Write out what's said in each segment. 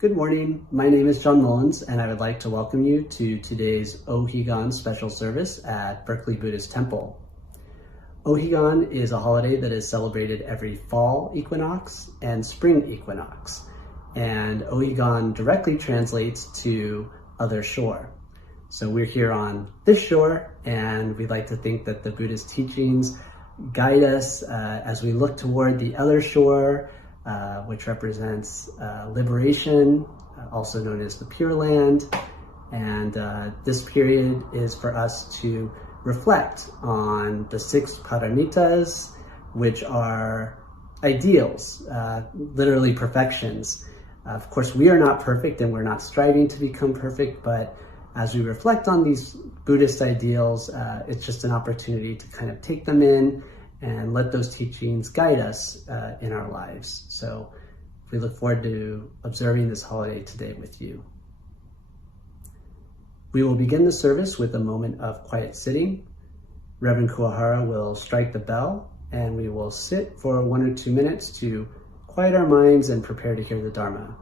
Good morning, my name is John Mullins, and I would like to welcome you to today's Ohigan special service at Berkeley Buddhist Temple. Ohigan is a holiday that is celebrated every fall equinox and spring equinox, and Ohigan directly translates to other shore. So we're here on this shore, and we like to think that the Buddhist teachings guide us as we look toward the other shore, which represents liberation, also known as the Pure Land. And this period is for us to reflect on the 6 paramitas, which are ideals, literally perfections. Of course, we are not perfect and we're not striving to become perfect, but as we reflect on these Buddhist ideals, it's just an opportunity to kind of take them in and let those teachings guide us in our lives. So we look forward to observing this holiday today with you. We will begin the service with a moment of quiet sitting. Reverend Kuwahara will strike the bell, and we will sit for 1 or 2 minutes to quiet our minds and prepare to hear the Dharma.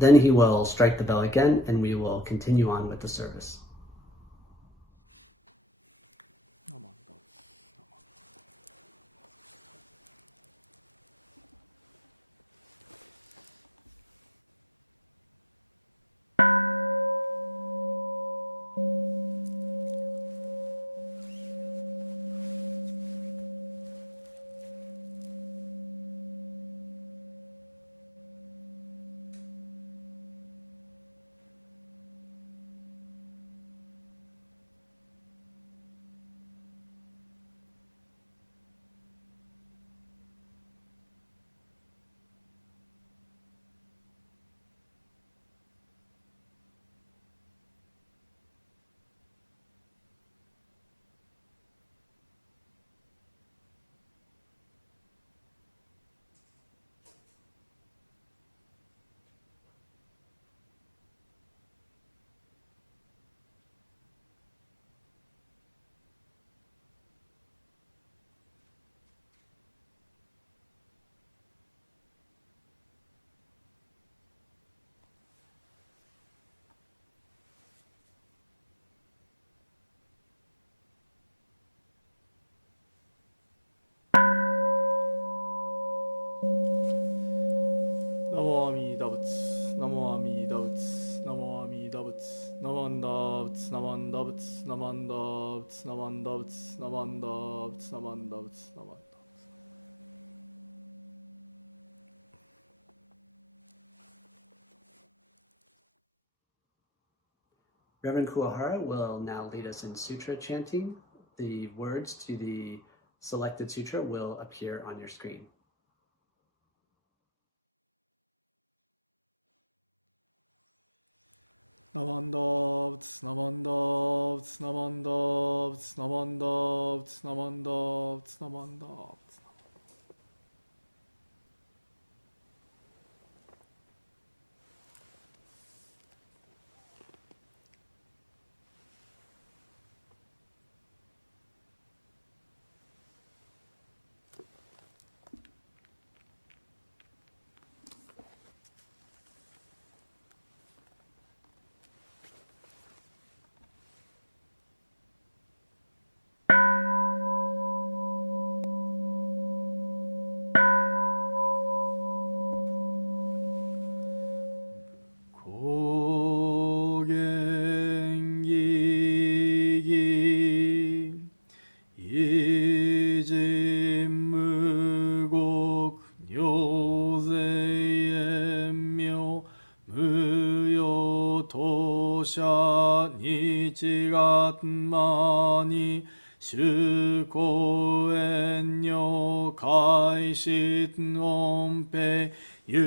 Then he will strike the bell again, and we will continue on with the service. Reverend Kuwahara will now lead us in sutra chanting. The words to the selected sutra will appear on your screen. Namandavts, namandavts, namandavts, namandavts, namandavts, namandavts.日月に修行縁女開始音平有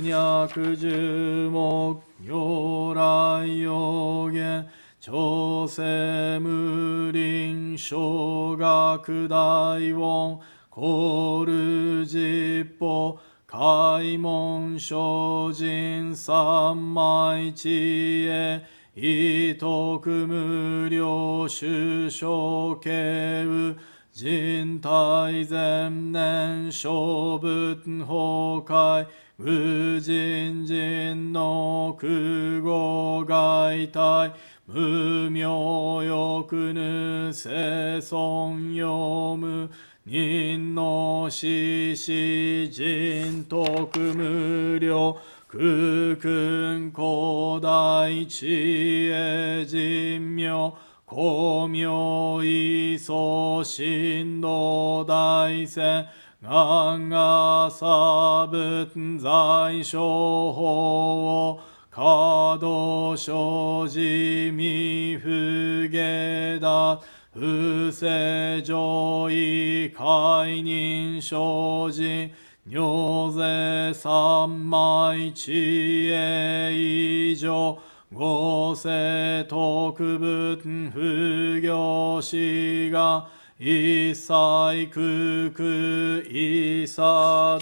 脈十目如来予言調整無輪小学大音コール実法開門精進三昧知恵意徳無量修正慶右人体前年小仏崩壊無人人の空語外体無名欲ぬ生存用無人の死死人徳無量空君古代知恵人名光明意祖神道大戦願が差仏在所法華道生じ未不下だ不正上位解任生じ尿税三昧知恵以上合成特仏不行死が一切空空一切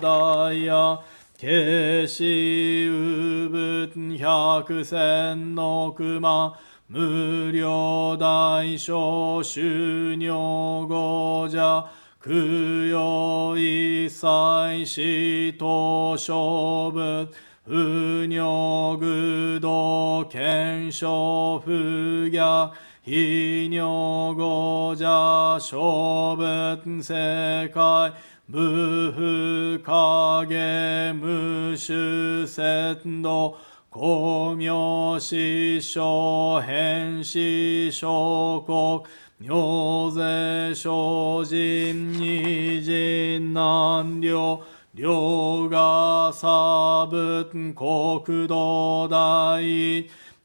大や消しう仏百千の熊無料大小収入語者供養一切死と勝仏不尿愚道検証不逆非尿語者勝仏世界無不影無種節道光明師匠変師小国尿税精進二人難量両が差仏国土大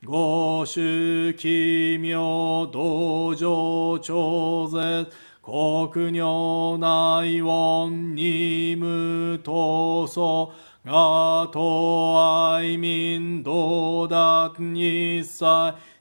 五種奇妙道場超絶国尿内音二無闘争がと愛民道達一切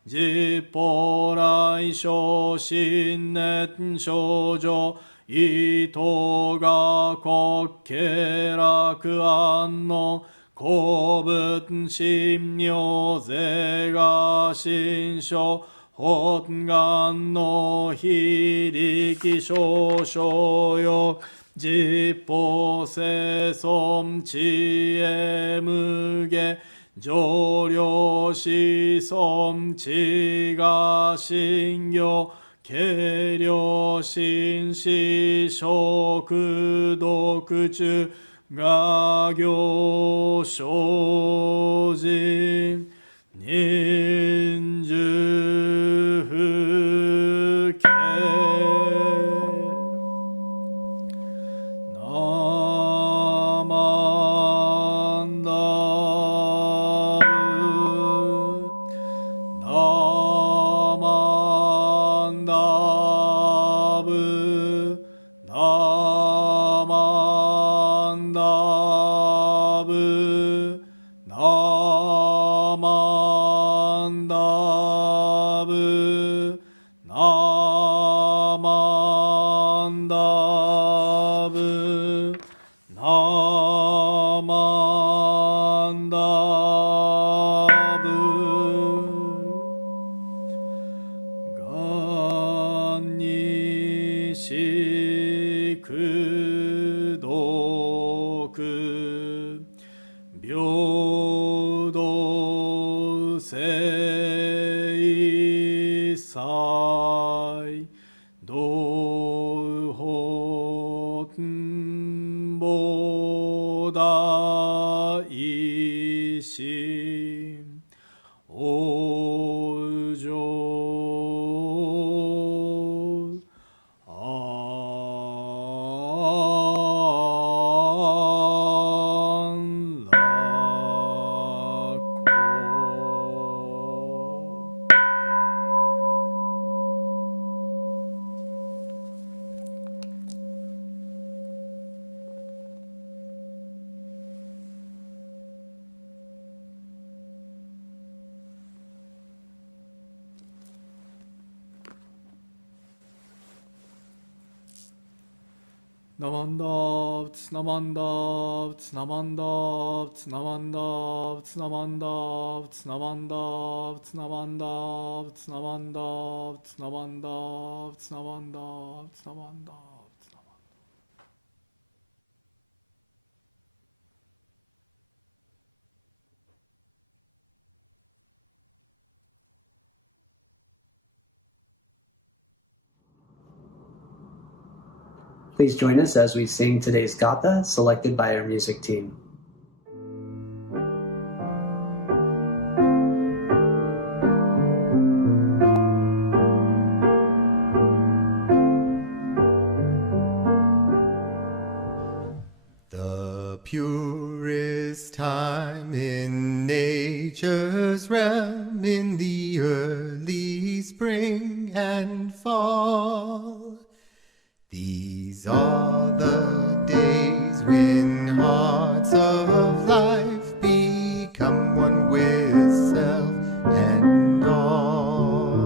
実法来生新熱症状伊藤が国慶楽安の公仏神妙税が神書本願の非力少々よ実法生存知恵無下上領子孫知が信行軽量心思食読中画行精進忍術不敬ナマンダブナマンダブナマンダブナマンダブナマンダブナマンダブがんにしくどく平等性際道本菩提心往生安楽ナマンダーツナマンダーツナマンダーツナマンダーツナマンダーツナマンダーツナマンダーツナマンダーツナマンダーツナマンダーツナマンダーツナマンダー Please join us as we sing today's gatha selected by our music team. The purest time in nature's realm, in the early spring and fall. These are the days when hearts of life become one with self and all.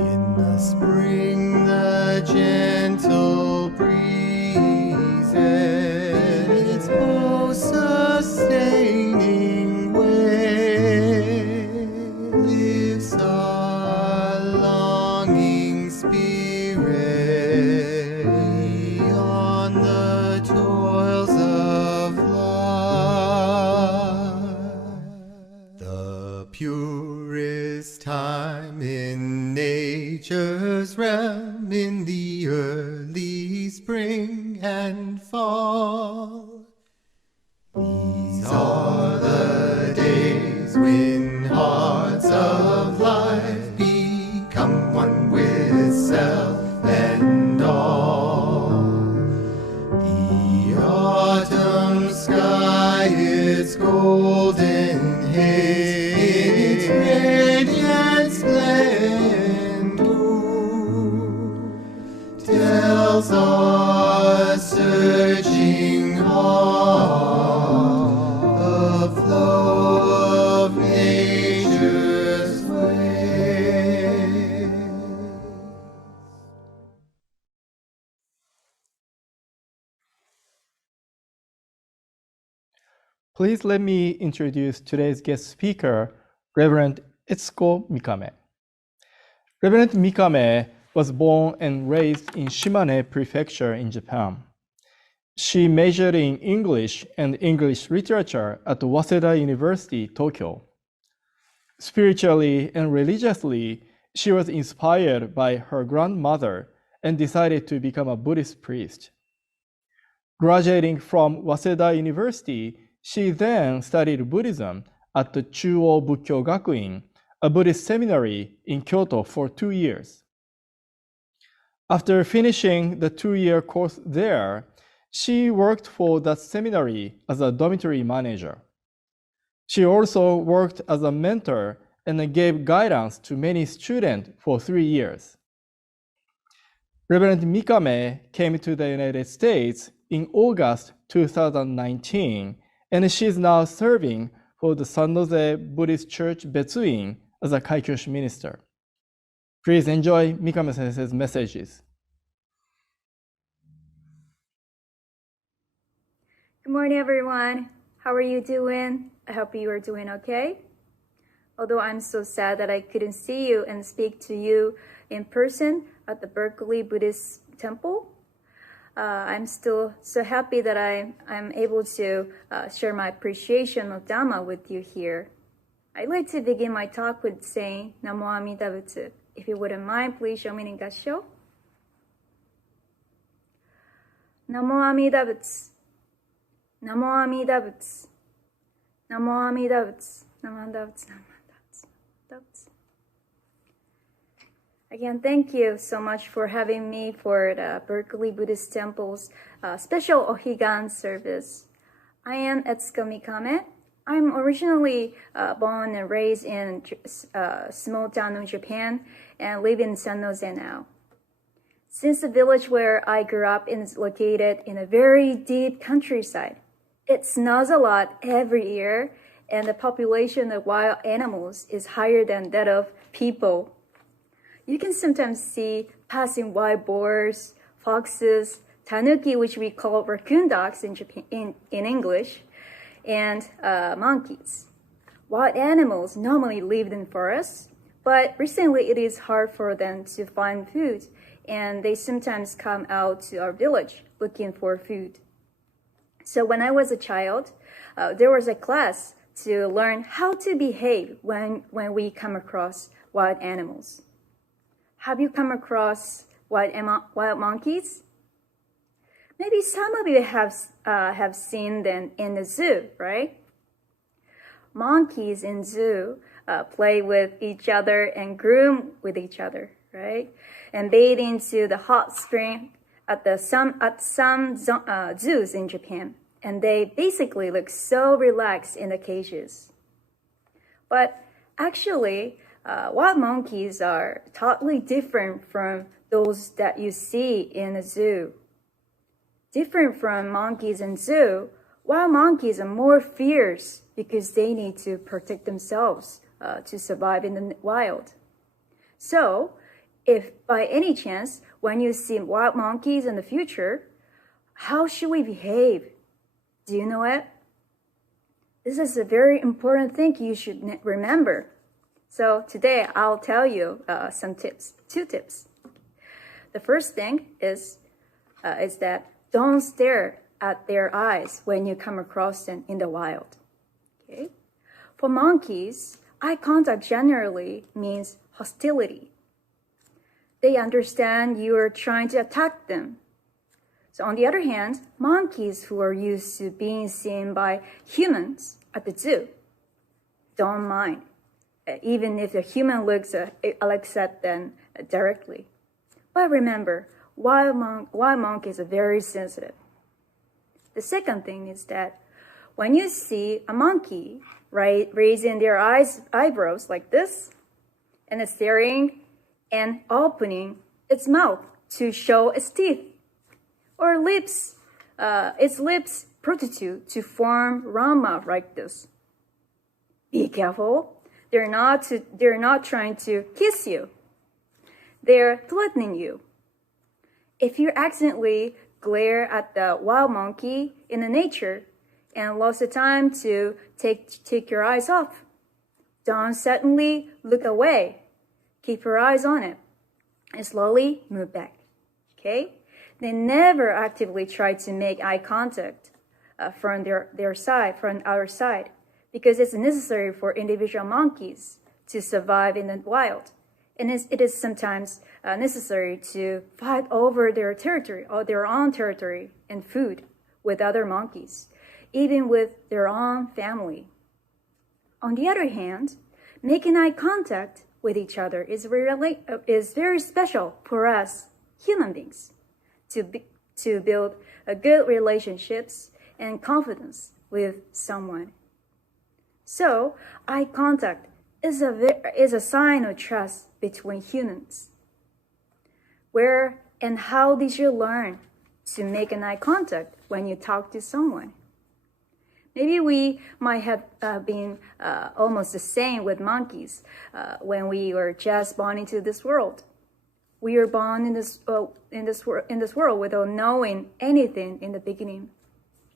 In the spring, the gentle breezes, most sustaining way, lifts our longing spirit beyond the toils of life. The purest time in nature's realm, in the early spring and fall. These are the days when hearts of life become one with self and all. The autumn sky, its golden haze, its radiant splendor, tells our surging heart the flow of nature's ways. Please let me introduce today's guest speaker, Reverend Etsuko Mikame. Reverend Mikame was born and raised in Shimane Prefecture in Japan. She majored in English and English literature at Waseda University, Tokyo. Spiritually and religiously, she was inspired by her grandmother and decided to become a Buddhist priest. Graduating from Waseda University, she then studied Buddhism at the Chuo Bukkyo Gakuin, a Buddhist seminary in Kyoto, for 2 years. After finishing the 2-year course there, she worked for that seminary as a dormitory manager. She also worked as a mentor and gave guidance to many students for 3 years. Reverend Mikame came to the United States in August 2019, and she is now serving for the San Jose Buddhist Church Betsuin as a Kaikyoshi minister. Please enjoy Mikame Sensei's messages. Good morning, everyone. How are you doing? I hope you are doing okay. Although I'm so sad that I couldn't see you and speak to you in person at the Berkeley Buddhist Temple, I'm still so happy that I'm able to share my appreciation of Dharma with you here. I'd like to begin my talk with saying Namo Amida Butsu. If you wouldn't mind, please show me in Gassho. Namo Amida Butsu. Namo Amida Butsu. Namo Amida Butsu. Namo Amida Butsu. Namo Amida Butsu. Again, thank you so much for having me for the Berkeley Buddhist Temple's special Ohigan service. I am Etsuko Mikame. I'm originally born and raised in a small town of Japan and live in San Jose now. Since the village where I grew up is located in a very deep countryside, it snows a lot every year, and the population of wild animals is higher than that of people. You can sometimes see passing wild boars, foxes, tanuki, which we call raccoon dogs in English, and monkeys. Wild animals normally live in forests, but recently it is hard for them to find food, and they sometimes come out to our village looking for food. So when I was a child, there was a class to learn how to behave when we come across wild animals. Have you come across wild monkeys? Maybe some of you have seen them in the zoo, right? Monkeys in zoo play with each other and groom with each other, right? And bathe into the hot spring at some zoos in Japan. And they basically look so relaxed in the cages. But actually, wild monkeys are totally different from those that you see in a zoo. Different from monkeys in zoo, wild monkeys are more fierce because they need to protect themselves to survive in the wild. So, if by any chance, when you see wild monkeys in the future, how should we behave? Do you know it? This is a very important thing you should remember. So today I'll tell you some tips, 2 tips. The first thing is that don't stare at their eyes when you come across them in the wild. Okay? For monkeys, eye contact generally means hostility. They understand you are trying to attack them. So on the other hand, monkeys who are used to being seen by humans at the zoo don't mind, even if the human looks at them directly. But remember, wild monkeys are very sensitive. The second thing is that when you see a monkey raising their eyebrows like this, and it's staring and opening its mouth to show its teeth, or its lips protrude to form round mouth like this. Be careful. They're not trying to kiss you. They're threatening you. If you accidentally glare at the wild monkey in the nature and lost the time to take your eyes off, don't suddenly look away. Keep your eyes on it and slowly move back. Okay? They never actively try to make eye contact from their side, from our side, because it's necessary for individual monkeys to survive in the wild. And it is sometimes necessary to fight over their territory or their own territory and food with other monkeys, even with their own family. On the other hand, making eye contact with each other is very special for us human beings to build a good relationships and confidence with someone. So, eye contact is a sign of trust between humans. Where and how did you learn to make an eye contact when you talk to someone? Maybe we might have been almost the same with monkeys when we were just born into this world. We were born in this world without knowing anything in the beginning.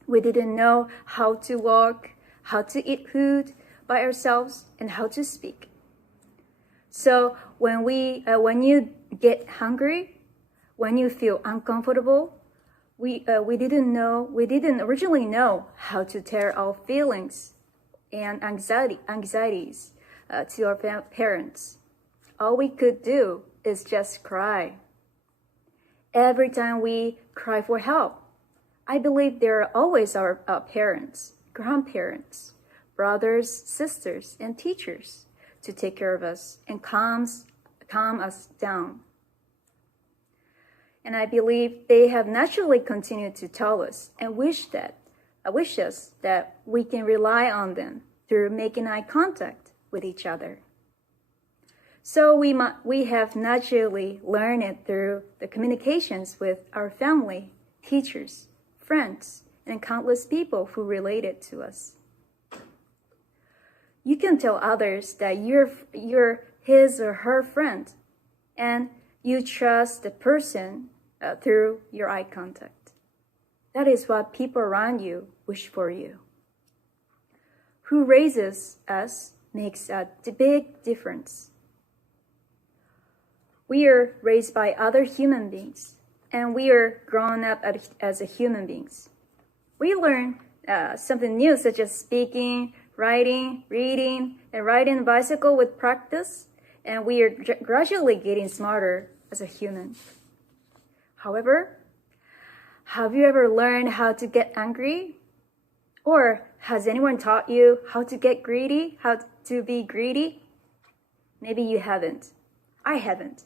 We didn't know how to walk, how to eat food by ourselves, and how to speak. So when you get hungry, when you feel uncomfortable, we didn't originally know how to tell our feelings and anxieties to our parents. All we could do is just cry. Every time we cry for help, I believe there are always our parents, grandparents, brothers, sisters, and teachers to take care of us and calm us down. And I believe they have naturally continued to tell us and wish us that we can rely on them through making eye contact with each other. So we have naturally learned it through the communications with our family, teachers, friends, and countless people who related to us. You can tell others that you're his or her friend, and you trust the person through your eye contact. That is what people around you wish for you. Who raises us makes a big difference. We are raised by other human beings, and we are grown up as human beings. We learn something new, such as speaking, writing, reading, and riding a bicycle with practice, and we are gradually getting smarter as a human. However, Have you ever learned how to get angry? Or has anyone taught you how to get greedy, how to be greedy? Maybe you haven't. I haven't.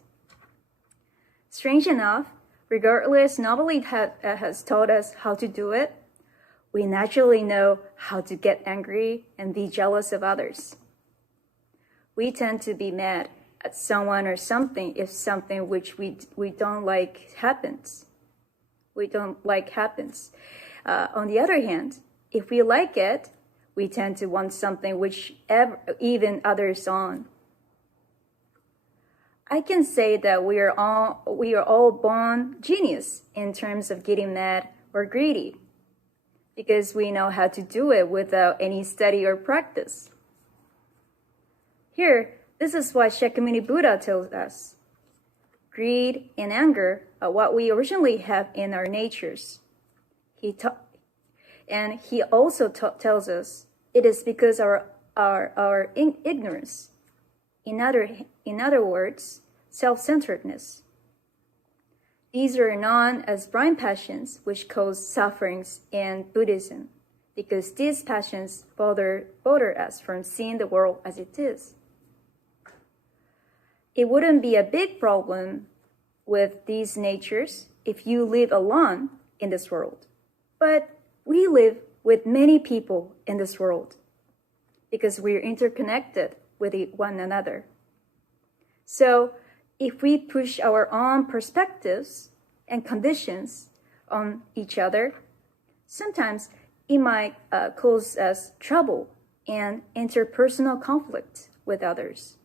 Strange enough, regardless nobody has taught us how to do it, we naturally know how to get angry and be jealous of others. We tend to be mad at someone or something if something which we don't like happens. On the other hand, if we like it, we tend to want something which even others on. I can say that we are all born genius in terms of getting mad or greedy, because we know how to do it without any study or practice. Here, this is what Shakyamuni Buddha tells us. Greed and anger are what we originally have in our natures. He also tells us it is because our ignorance. In other words, self-centeredness. These are known as blind passions, which cause sufferings in Buddhism, because these passions bother us from seeing the world as it is. It wouldn't be a big problem with these natures if you live alone in this world. But we live with many people in this world because we're interconnected with one another. So if we push our own perspectives and conditions on each other, sometimes it might cause us trouble and interpersonal conflict with others.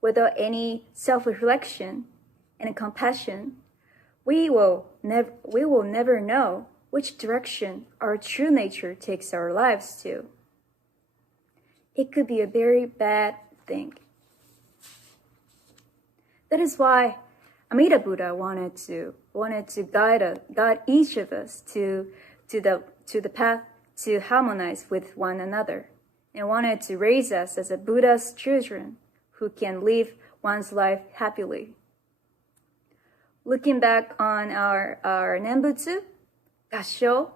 Without any self-reflection and compassion, we will never know which direction our true nature takes our lives to. It could be a very bad thing. That is why Amida Buddha wanted to guide each of us to the path to harmonize with one another, and wanted to raise us as a Buddha's children who can live one's life happily. Looking back on our Nembutsu, Gassho,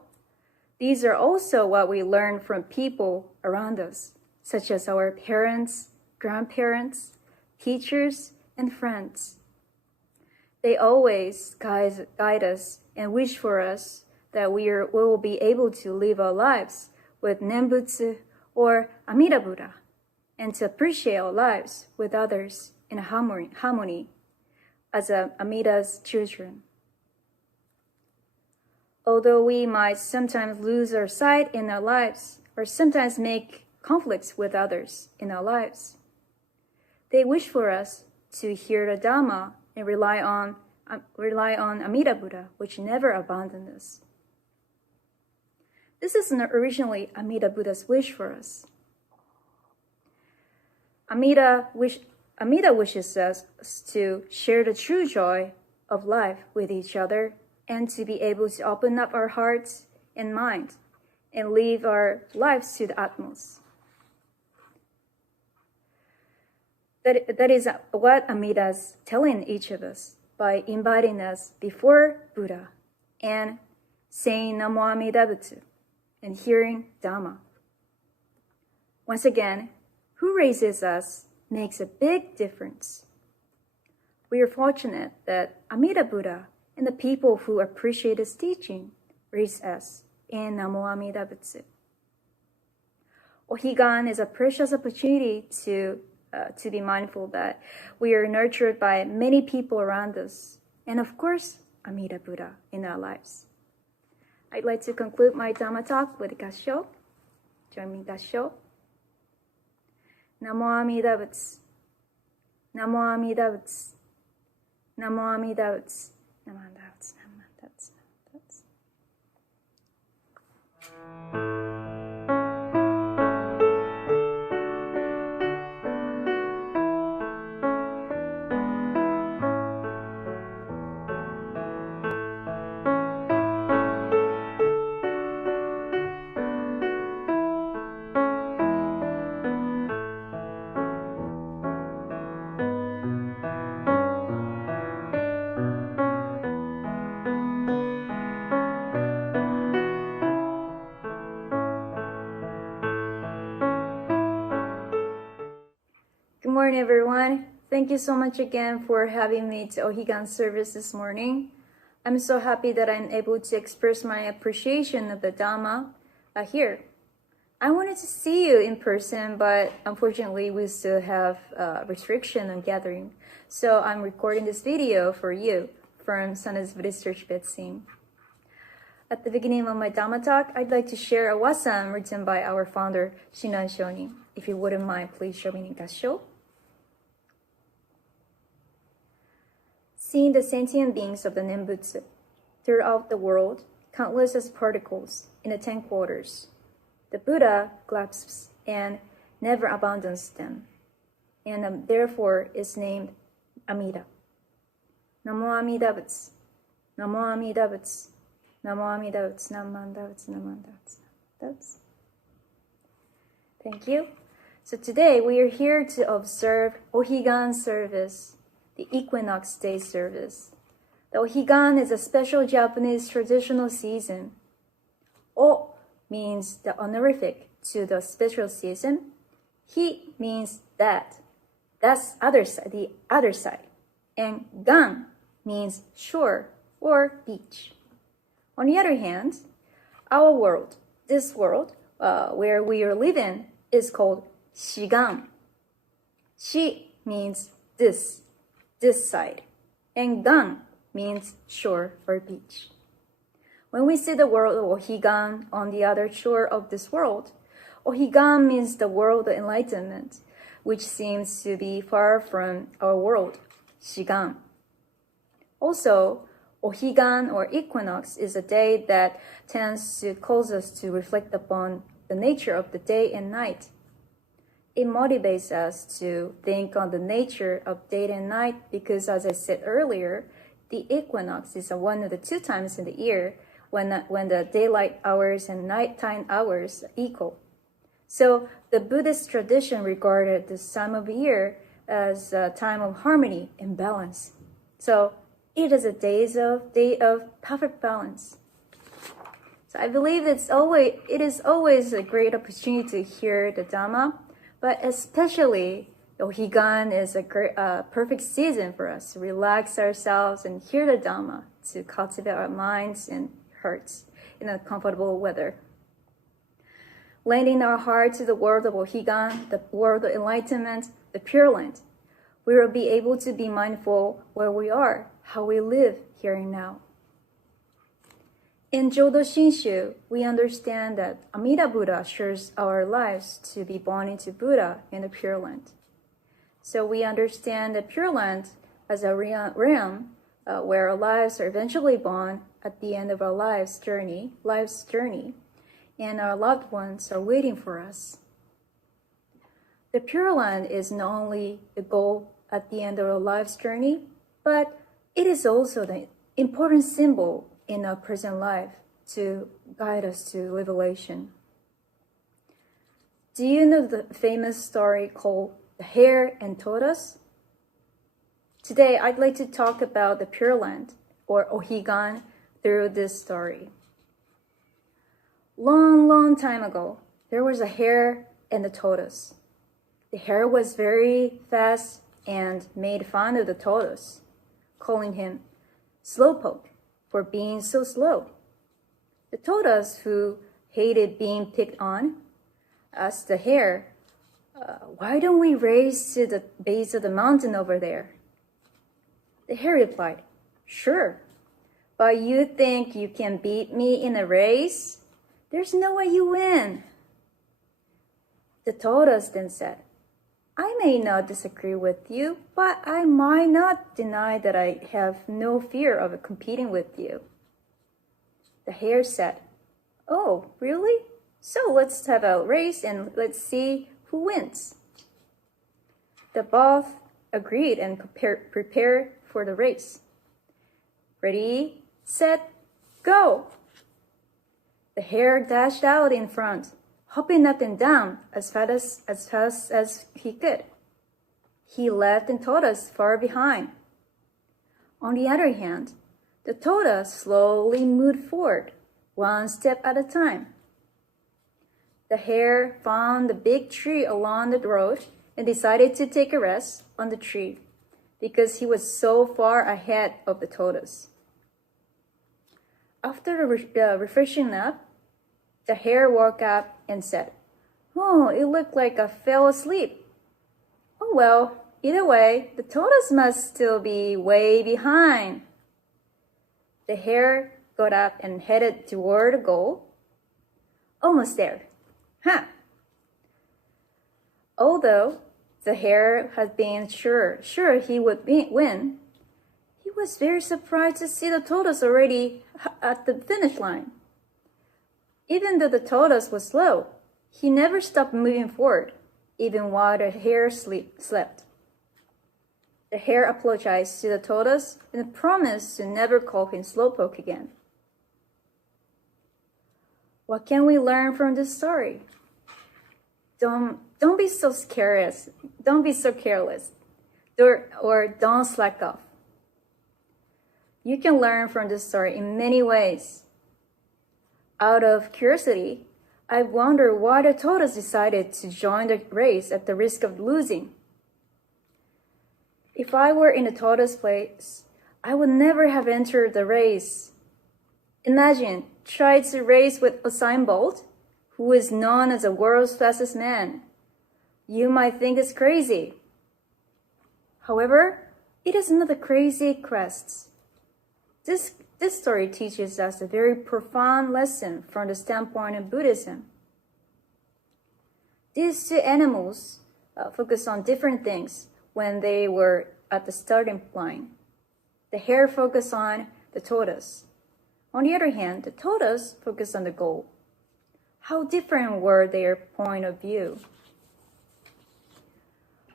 these are also what we learn from people around us, such as our parents, grandparents, teachers, and friends. They always guide us and wish for us that we will be able to live our lives with Nembutsu or Amida Buddha, and to appreciate our lives with others in harmony as Amida's children. Although we might sometimes lose our sight in our lives, or sometimes make conflicts with others in our lives, they wish for us to hear the Dharma and rely on Amida Buddha, which never abandoned us. This is not originally Amida Buddha's wish for us. Amida wishes us to share the true joy of life with each other and to be able to open up our hearts and mind and live our lives to the utmost. That is what Amida is telling each of us by inviting us before Buddha and saying Namo Amida Butsu and hearing Dharma. Once again, who raises us makes a big difference. We are fortunate that Amida Buddha and the people who appreciate his teaching raise us in Namo Amida Butsu. Ohigan is a precious opportunity to be mindful that we are nurtured by many people around us, and of course, Amida Buddha in our lives. I'd like to conclude my Dharma talk with Gassho. Join me, Gassho. Namo Amida Butsu. Namo Amida Butsu. Namo Amida Butsu. Namo Amida Butsu. Namo Amida Butsu. morning, everyone. Thank you so much again for having me to Ohigan service this morning. I'm so happy that I'm able to express my appreciation of the Dharma here. I wanted to see you in person, but unfortunately we still have restriction on gathering. So I'm recording this video for you from Sana's Buddhist Church Betsim. At the beginning of my Dharma talk, I'd like to share a wasan written by our founder, Shinan Shonin. If you wouldn't mind, please show me in Gassho. Seeing the sentient beings of the Nembutsu throughout the world, countless as particles in the 10 quarters, the Buddha grasps and never abandons them, and therefore is named Amida. Namo Amida Butsu, Namo Amida Butsu, Namo Amida Butsu, Namo Amida Butsu, Namo Amida Butsu. Thank you. So today we are here to observe Ohigan service, the equinox day service. The Ohigan is a special Japanese traditional season. O means the honorific to the special season. Hi means that. That's other side, the other side. And gan means shore or beach. On the other hand, our world, this world where we are living, is called shigan. Shi means this side, and gan means shore or beach. When we see the world of Ohigan on the other shore of this world, Ohigan means the world of enlightenment, which seems to be far from our world, Shigan. Also, Ohigan or equinox is a day that tends to cause us to reflect upon the nature of the day and night. It motivates us to think on the nature of day and night because, as I said earlier, the equinox is one of the 2 times in the year when the daylight hours and nighttime hours are equal. So the Buddhist tradition regarded this time of year as a time of harmony and balance. So it is a day of perfect balance. So I believe it is always a great opportunity to hear the Dhamma, but especially the Ohigan is a perfect season for us to relax ourselves and hear the Dhamma, to cultivate our minds and hearts in a comfortable weather. Lending our heart to the world of Ohigan, the world of enlightenment, the Pure Land, we will be able to be mindful where we are, how we live here and now. In Jodo Shinshu, we understand that Amida Buddha assures our lives to be born into Buddha in the Pure Land. So we understand the Pure Land as a realm where our lives are eventually born at the end of our life's journey, and our loved ones are waiting for us. The Pure Land is not only the goal at the end of our life's journey, but it is also the important symbol in our present life to guide us to liberation. Do you know the famous story called The Hare and Tortoise? Today, I'd like to talk about the Pure Land, or Ohigan, through this story. Long time ago, there was a hare and a tortoise. The hare was very fast and made fun of the tortoise, calling him slowpoke for being so slow. The tortoise, who hated being picked on, asked the hare, why don't we race to the base of the mountain over there? The hare replied, sure, but you think you can beat me in a race? There's no way you win. The tortoise then said, I may not disagree with you, but I might not deny that I have no fear of competing with you. The hare said, oh, really? So let's have a race and let's see who wins. The both agreed and prepared for the race. Ready, set, go! The hare dashed out in front, hopping up and down as fast as he could. He left the tortoise far behind. On the other hand, the tortoise slowly moved forward, 1 step at a time. The hare found a big tree along the road and decided to take a rest on the tree because he was so far ahead of the tortoise. After the refreshing nap, the hare woke up and said, "Oh, it looked like I fell asleep. Oh well, either way, the tortoise must still be way behind." The hare got up and headed toward the goal. Almost there. Huh! Although the hare had been sure he would win, he was very surprised to see the tortoise already at the finish line. Even though the tortoise was slow, he never stopped moving forward, even while the hare slept. The hare apologized to the tortoise and promised to never call him slowpoke again. What can we learn from this story? Don't be so careless. Don't be so careless, or don't slack off. You can learn from this story in many ways. Out of curiosity, I wonder why the tortoise decided to join the race at the risk of losing. If I were in the tortoise's place, I would never have entered the race. Imagine trying to race with Usain Bolt, who is known as the world's fastest man. You might think it's crazy. However, it is not a crazy quest. This story teaches us a very profound lesson from the standpoint of Buddhism. These two animals focused on different things when they were at the starting line. The hare focused on the tortoise. On the other hand, the tortoise focused on the goal. How different were their point of view?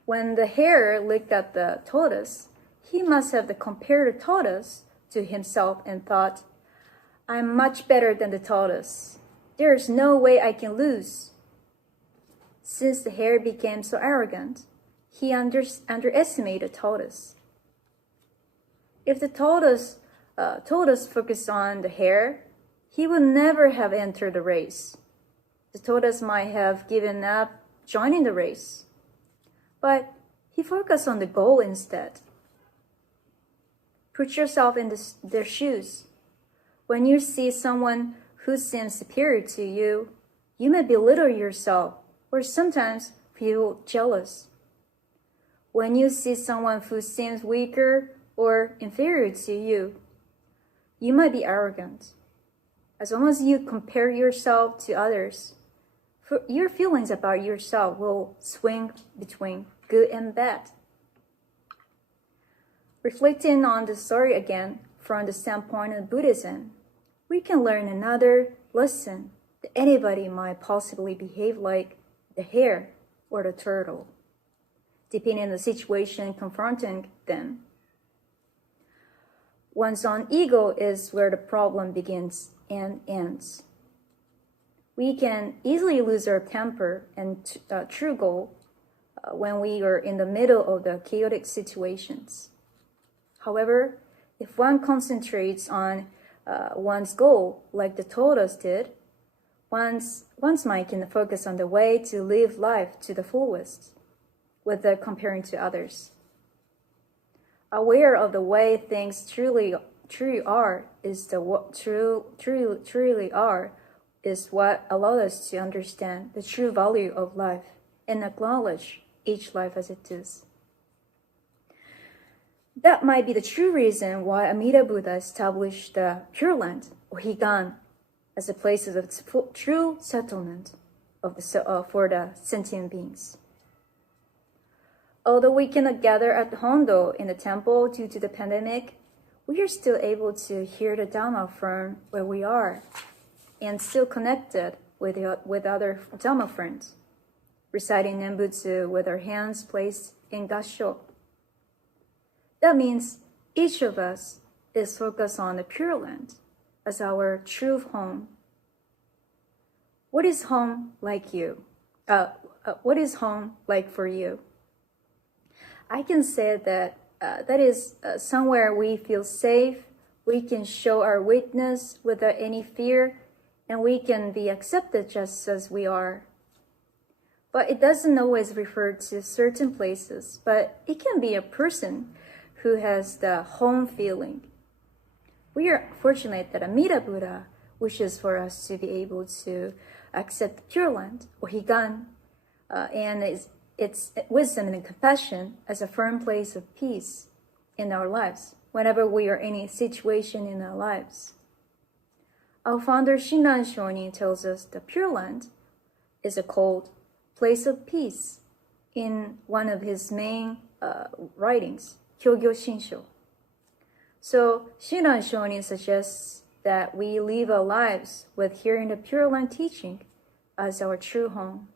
When the hare looked at the tortoise, he must have compared the tortoise to himself and thought, "I'm much better than the tortoise. There is no way I can lose." Since the hare became so arrogant, he underestimated the tortoise. If the tortoise focused on the hare, he would never have entered the race. The tortoise might have given up joining the race, but he focused on the goal instead. Put yourself in their shoes. When you see someone who seems superior to you, you may belittle yourself or sometimes feel jealous. When you see someone who seems weaker or inferior to you, you might be arrogant. As long as you compare yourself to others, your feelings about yourself will swing between good and bad. Reflecting on the story again from the standpoint of Buddhism, we can learn another lesson that anybody might possibly behave like the hare or the turtle, depending on the situation confronting them. One's own ego is where the problem begins and ends. We can easily lose our temper and true goal when we are in the middle of the chaotic situations. However, if one concentrates on one's goal like the tortoise did, one's mind can focus on the way to live life to the fullest without comparing to others. Aware of the way things truly are is what allows us to understand the true value of life and acknowledge each life as it is. That might be the true reason why Amida Buddha established the Pure Land, or Higan, as a place of true settlement for the sentient beings. Although we cannot gather at Hondo in the temple due to the pandemic, we are still able to hear the Dharma from where we are and still connected with other Dharma friends, reciting Nembutsu with our hands placed in Gassho. That means each of us is focused on the Pure Land as our true home. What is home like you? What is home like for you? I can say that that is somewhere we feel safe, we can show our weakness without any fear, and we can be accepted just as we are. But it doesn't always refer to certain places, but it can be a person who has the home feeling. We are fortunate that Amida Buddha wishes for us to be able to accept Pure Land, Ohigan, and its wisdom and compassion as a firm place of peace in our lives, whenever we are in a situation in our lives. Our founder Shinran Shonin tells us that Pure Land is a cold place of peace in one of his main writings, Kyogyo Shinsho. So Shinran Shonin suggests that we live our lives with hearing the Pure Land teaching as our true home.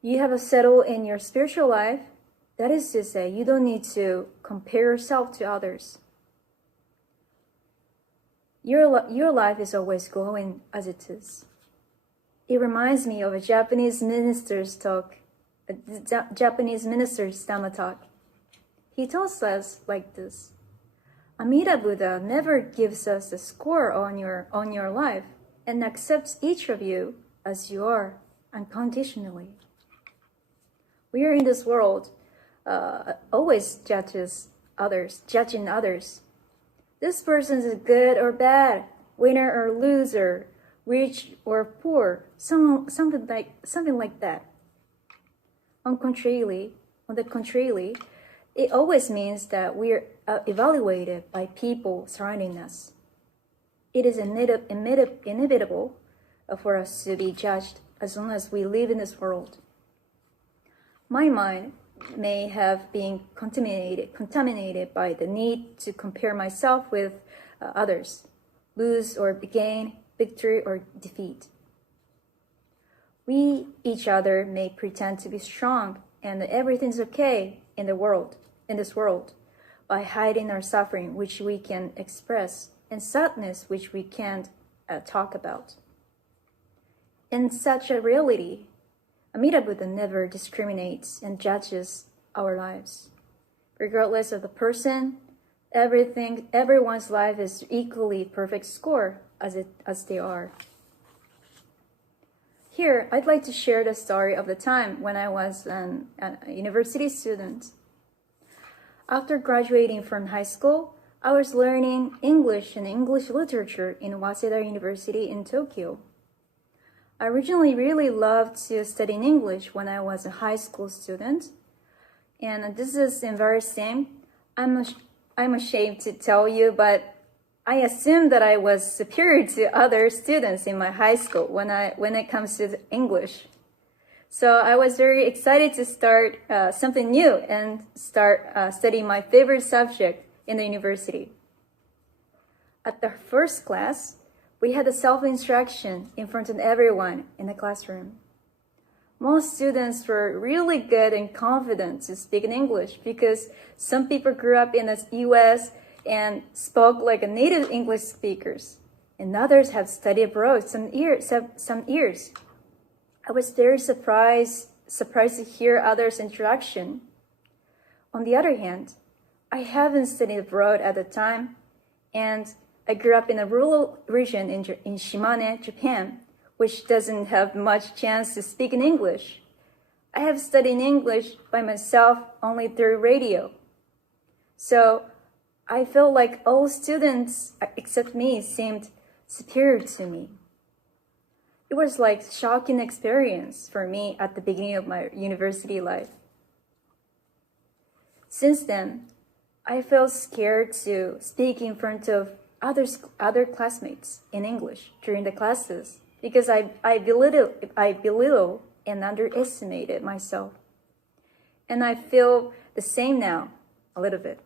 You have settled in your spiritual life. That is to say, you don't need to compare yourself to others. Your life is always going as it is. It reminds me of a Japanese minister's talk, Japanese minister's Dharma talk. He tells us like this: Amida Buddha never gives us a score on your life and accepts each of you as you are unconditionally. We are in this world always judging others. This person is good or bad, winner or loser, rich or poor, something like that. On the contrary, it always means that we are evaluated by people surrounding us. It is inevitable for us to be judged as long as we live in this world. My mind may have been contaminated by the need to compare myself with others, lose or gain, victory or defeat. We each other may pretend to be strong and that everything's okay in this world, by hiding our suffering, which we can express, and sadness, which we can't talk about. In such a reality, Amida Buddha never discriminates and judges our lives. Regardless of the person, everyone's life is equally perfect score as they are. Here, I'd like to share the story of the time when I was a university student. After graduating from high school, I was learning English and English literature in Waseda University in Tokyo. I originally really loved to study English when I was a high school student. And this is embarrassing. I'm ashamed to tell you, but I assumed that I was superior to other students in my high school when it comes to English. So I was very excited to start something new and start studying my favorite subject in the university. At the first class, we had a self-instruction in front of everyone in the classroom. Most students were really good and confident to speak in English because some people grew up in the US and spoke like a native English speakers, and others had studied abroad some years. I was very surprised to hear others' introduction. On the other hand, I haven't studied abroad at the time, and I grew up in a rural region in Shimane, Japan, which doesn't have much chance to speak in English. I have studied English by myself only through radio. So I felt like all students except me seemed superior to me. It was like a shocking experience for me at the beginning of my university life. Since then, I felt scared to speak in front of other classmates in English during the classes because I belittle and underestimated myself. And I feel the same now, a little bit.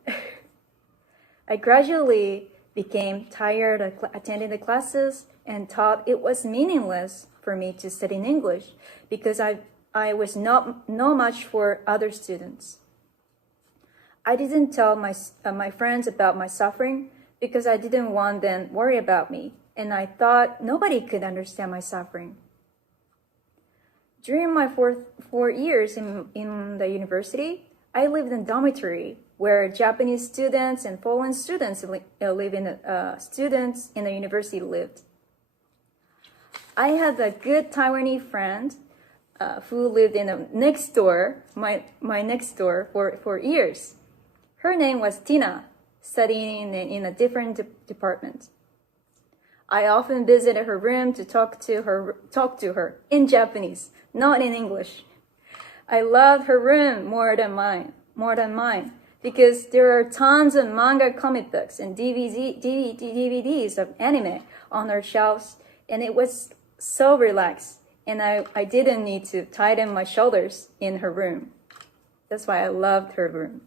I gradually became tired of attending the classes and thought it was meaningless for me to study in English because I was not much for other students. I didn't tell my friends about my suffering because I didn't want them to worry about me, and I thought nobody could understand my suffering. During my four years in the university, I lived in a dormitory where Japanese students and foreign students students in the university lived. I had a good Taiwanese friend who lived in the next door, my next door for years. Her name was Tina, studying in a different department. I often visited her room to talk to her in Japanese, not in English. I loved her room more than mine, because there are tons of manga comic books and DVDs of anime on her shelves, and it was so relaxed, and I didn't need to tighten my shoulders in her room. That's why I loved her room.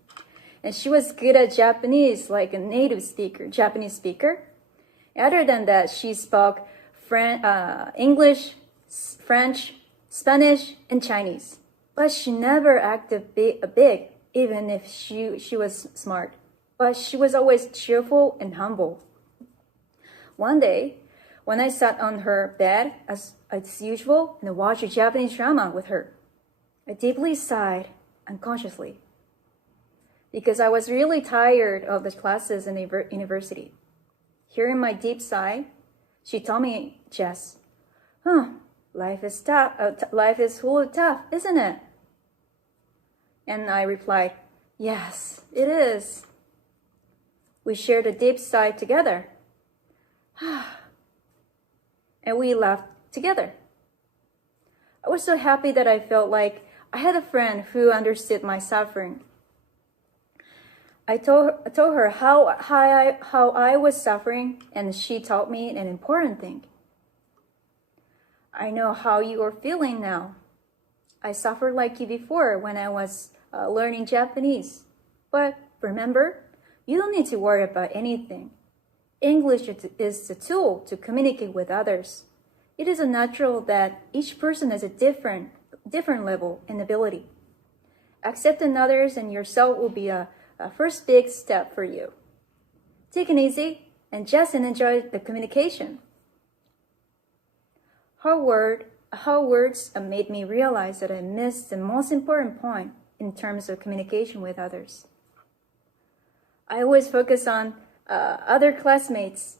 And she was good at Japanese, like a native speaker, Japanese speaker. Other than that, she spoke English, French, Spanish, and Chinese. But she never acted big, even if she was smart. But she was always cheerful and humble. One day, when I sat on her bed as usual and watched a Japanese drama with her, I deeply sighed unconsciously because I was really tired of the classes in the university. Hearing my deep sigh, she told me, Jess, life is tough. Life is full of tough, isn't it? And I replied, yes, it is. We shared a deep sigh together. And we laughed together. I was so happy that I felt like I had a friend who understood my suffering. I told her how I was suffering, and she taught me an important thing. I know how you are feeling now. I suffered like you before when I was learning Japanese. But remember, you don't need to worry about anything. English is a tool to communicate with others. It is natural that each person has a different level and ability. Accepting others and yourself will be a first big step for you. Take it easy and just enjoy the communication. Her words made me realize that I missed the most important point in terms of communication with others. I always focus on other classmates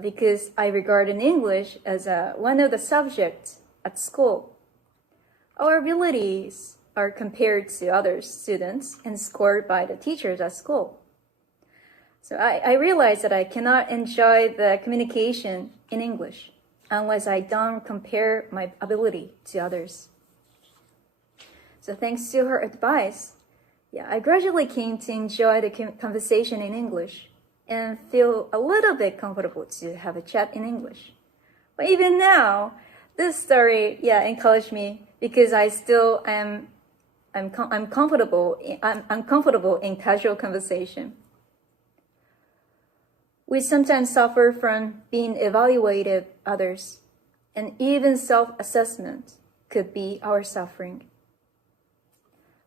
because I regarded English as one of the subjects at school. Our abilities are compared to other students and scored by the teachers at school. So I realized that I cannot enjoy the communication in English unless I don't compare my ability to others. So thanks to her advice, I gradually came to enjoy the conversation in English and feel a little bit comfortable to have a chat in English. But even now, this story encouraged me because I still am I'm comfortable in casual conversation. We sometimes suffer from being evaluated others, and even self-assessment could be our suffering.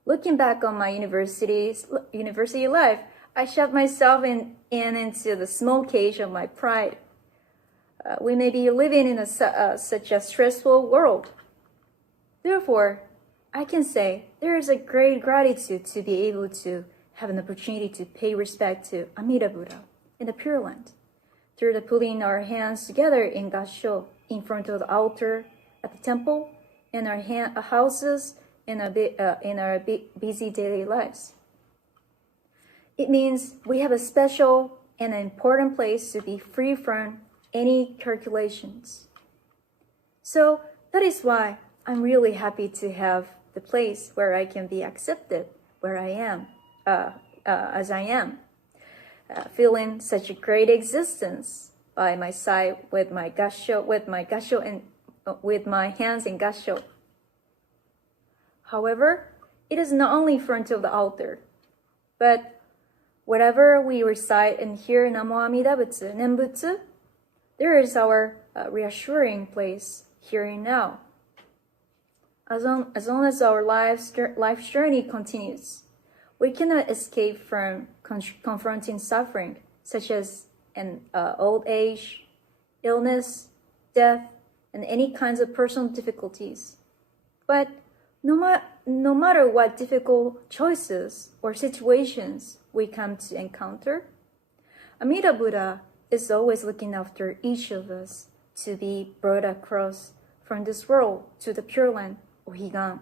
Looking back on my university life, I shoved myself into the small cage of my pride. We may be living in such a stressful world. Therefore, I can say there is a great gratitude to be able to have an opportunity to pay respect to Amida Buddha in the Pure Land through the putting our hands together in gassho in front of the altar at the temple, in our houses, in our busy daily lives. It means we have a special and an important place to be free from any calculations. So that is why I'm really happy to have the place where I can be accepted, where I am, as I am, feeling such a great existence by my side with my gassho and with my hands in gassho. However, it is not only in front of the altar, but whatever we recite and hear Namo Amida Butsu, Nembutsu, there is our reassuring place here and now. As long as our life journey continues, we cannot escape from confronting suffering, such as old age, illness, death, and any kinds of personal difficulties. But no matter what difficult choices or situations we come to encounter, Amida Buddha is always looking after each of us to be brought across from this world to the Pure Land, Ohigan.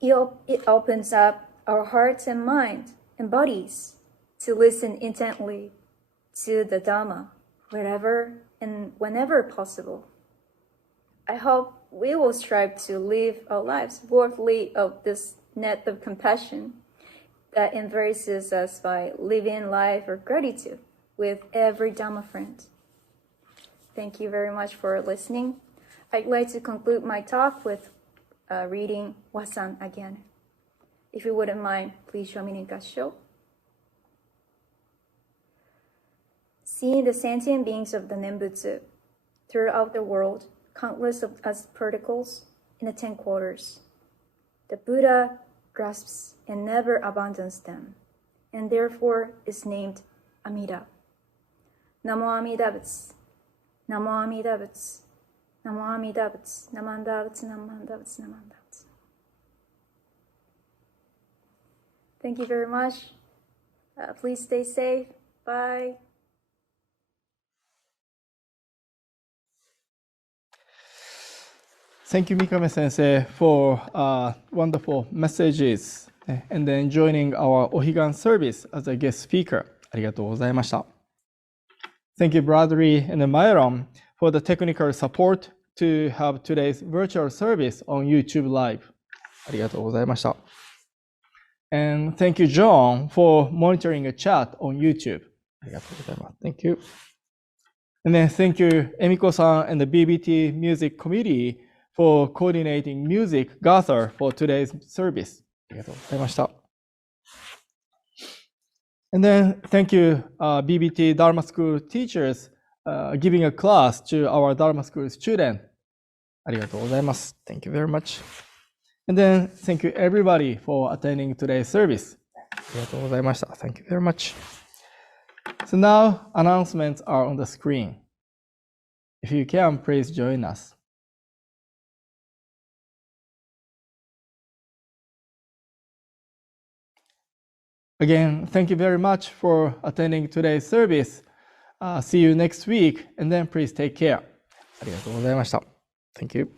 It opens up our hearts and mind and bodies to listen intently to the Dharma wherever and whenever possible. I hope we will strive to live our lives worthy of this net of compassion that embraces us by living life of gratitude with every Dharma friend. Thank you very much for listening. I'd like to conclude my talk with reading Wasan again. If you wouldn't mind, please show me Gasho. Seeing the sentient beings of the Nembutsu throughout the world, countless of us particles in the 10 quarters, the Buddha grasps and never abandons them, and therefore is named Amida. Namo Amida Butsu, Namo Amida Butsu, Namo Amida Butsu, Namanda Butsu, Namanda Butsu, Namanda Butsu. Thank you very much. Please stay safe. Bye. Thank you, Mikame Sensei, for wonderful messages and then joining our Ohigan service as a guest speaker. ありがとうございました。Thank you, Bradley and Myron, for the technical support to have today's virtual service on YouTube Live. ありがとうございました。And thank you, John, for monitoring a chat on YouTube. ありがとうございます。Thank you. And then thank you, Emiko-san and the BBT Music Committee for coordinating music gather for today's service. ありがとうございました。And then thank you, BBT Dharma School teachers, giving a class to our Dharma School student. ありがとうございます。Thank you very much. And then thank you everybody for attending today's service. ありがとうございました。Thank you very much. So now announcements are on the screen. If you can, please join us. Again, thank you very much for attending today's service. See you next week, and then please take care. ありがとうございました。Thank you.